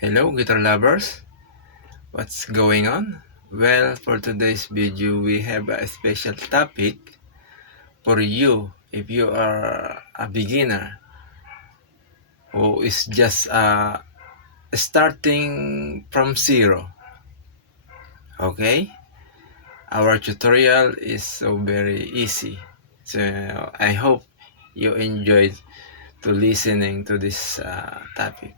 Hello guitar lovers, what's going on? Well, for today's video we have a special topic for you if you are a beginner who is just starting from zero. Okay? Our tutorial is so very easy. So I hope you enjoyed to listening to this topic.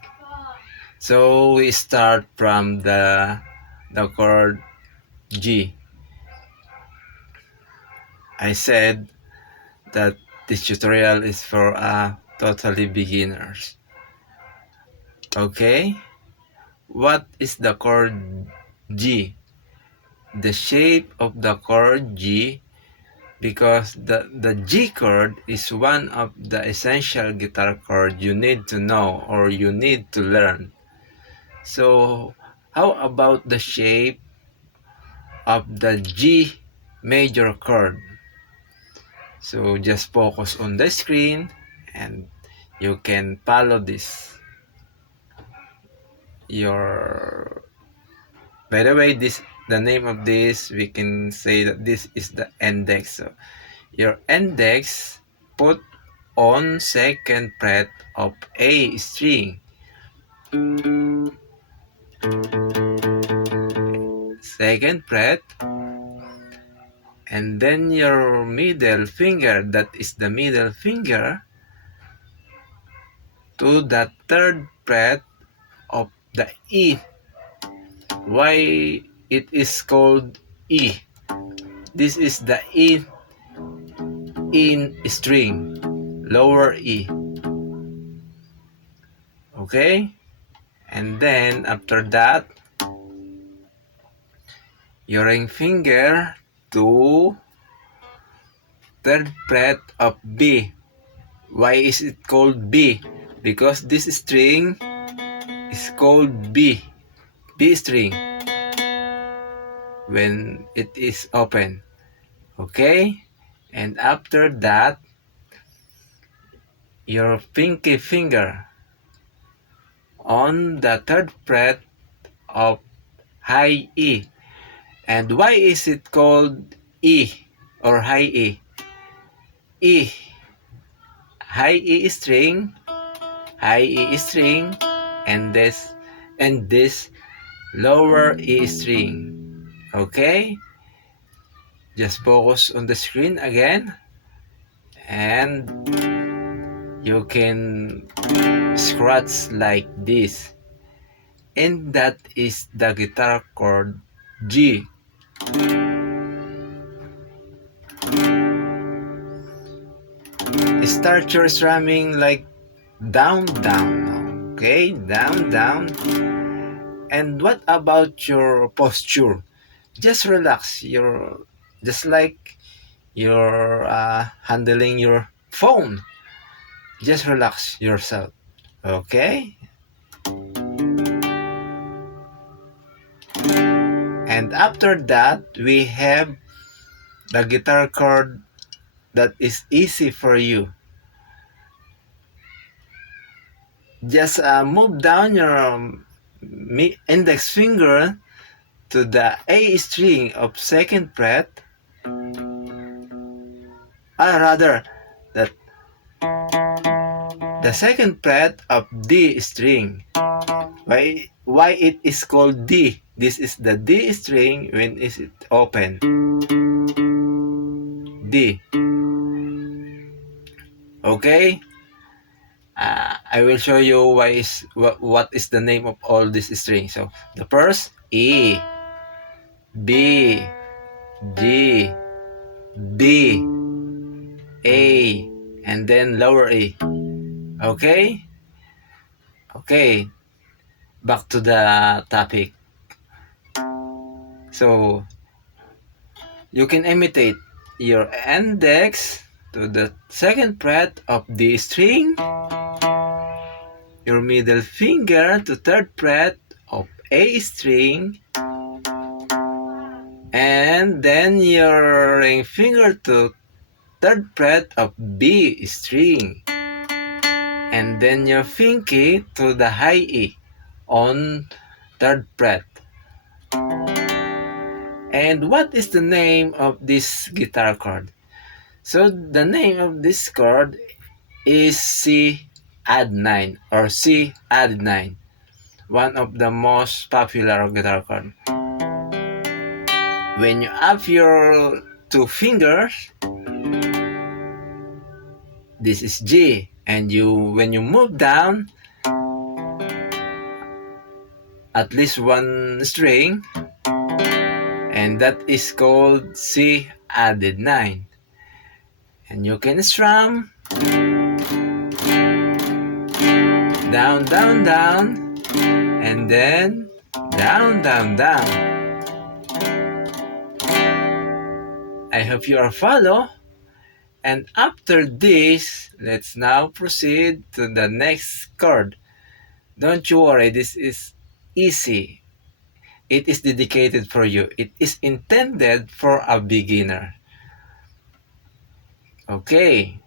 So we start from the chord G. I said that this tutorial is for totally beginners. Okay, what is the chord G? The shape of the chord G, because the G chord is one of the essential guitar chords you need to know or you need to learn. So how about the shape of the G major chord? So just focus on the screen and you can follow this. By the way, the name of this, we can say that this is the index. So your index put on second fret of A string. Second fret, and then your middle finger, that is the middle finger, to the third fret of the E. Why it is called E? This is the E in string, lower E. Okay? And then after that, your ring finger to third fret of B. Why is it called B? Because this string is called B. B string when it is open. Okay? And after that, your pinky finger on the third fret of high E. And why is it called E or high E? E, high E string, and this lower E string. Okay? Just focus on the screen again, and you can scratch like this. And that is the guitar chord G. Start your strumming like down, down. Okay, down, down. And what about your posture? Just relax. Just like you're handling your phone. Just relax yourself. Okay? And after that, we have the guitar chord that is easy for you. Just move down your index finger to the A string of second fret, rather that the second fret of D string. Why it is called D? This is the D string when is it open. D. Okay? I will show you what is the name of all these strings. So the first E, B, G, D, A, and then lower E. Okay? Okay. Back to the topic. So you can imitate your index to the second fret of the string, your middle finger to third fret of A string, and then your ring finger to third fret of B string, and then your pinky to the high E. on third fret. And what is the name of this guitar chord? So the name of this chord is C add 9 or C added 9, one of the most popular guitar chord. When you up your two fingers, this is G, and when you move down at least one string, and that is called C added 9. And you can strum down, down, down, and then down, down, down. I hope you are follow. And after this, let's now proceed to the next chord. Don't you worry, this is easy. It is dedicated for you. It is intended for a beginner. Okay.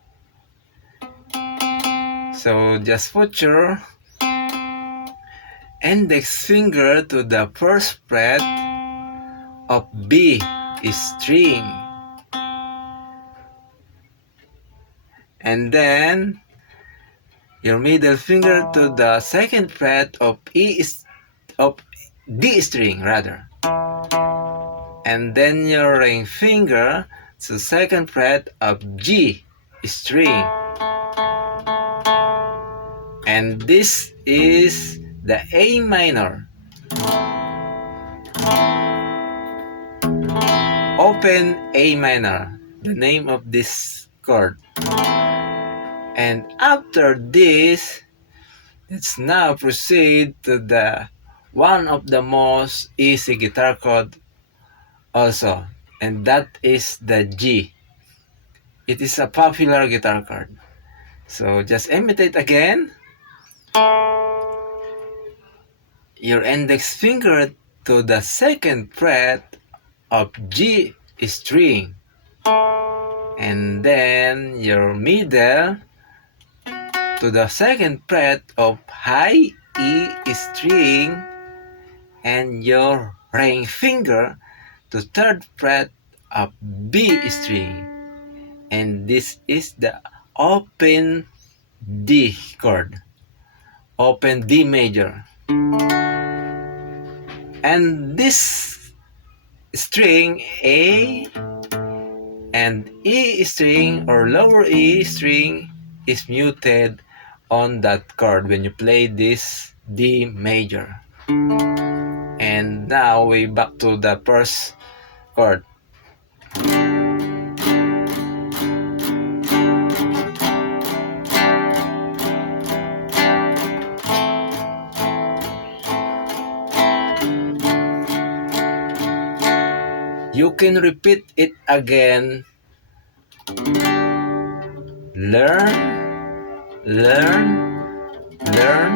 So just put your index finger to the first fret of B string. And then your middle finger to the second fret of D string rather. And then your ring finger to second fret of G string. And this is the A minor. Open A minor, the name of this chord. And after this, let's now proceed to the one of the most easy guitar chord also, and that is the G. It is a popular guitar chord. So just imitate again. Your index finger to the second fret of G string, and then your middle to the second fret of high E string, and your ring finger to third fret of B string. And this is the open D chord, open D major. And this string A and E string or lower E string is muted on that chord when you play this D major. And now we back to the first chord. You can repeat it again. Learn, learn, learn.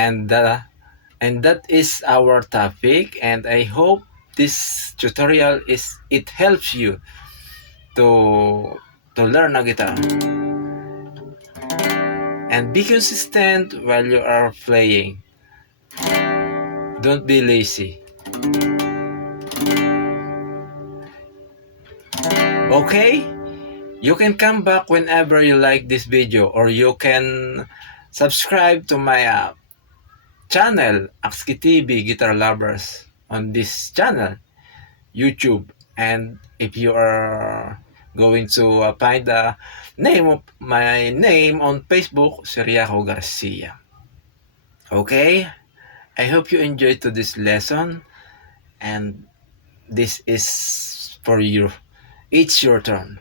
And that is our topic, and I hope this tutorial helps you to learn a guitar. And be consistent while you are playing. Don't be lazy. Okay? You can come back whenever you like this video, or you can subscribe to my channel, Akski TV Guitar Lovers, on this channel, YouTube. And if you are going to find the name of my name on Facebook, Siriaco Garcia. Okay? I hope you enjoyed to this lesson, and this is for you. It's your turn.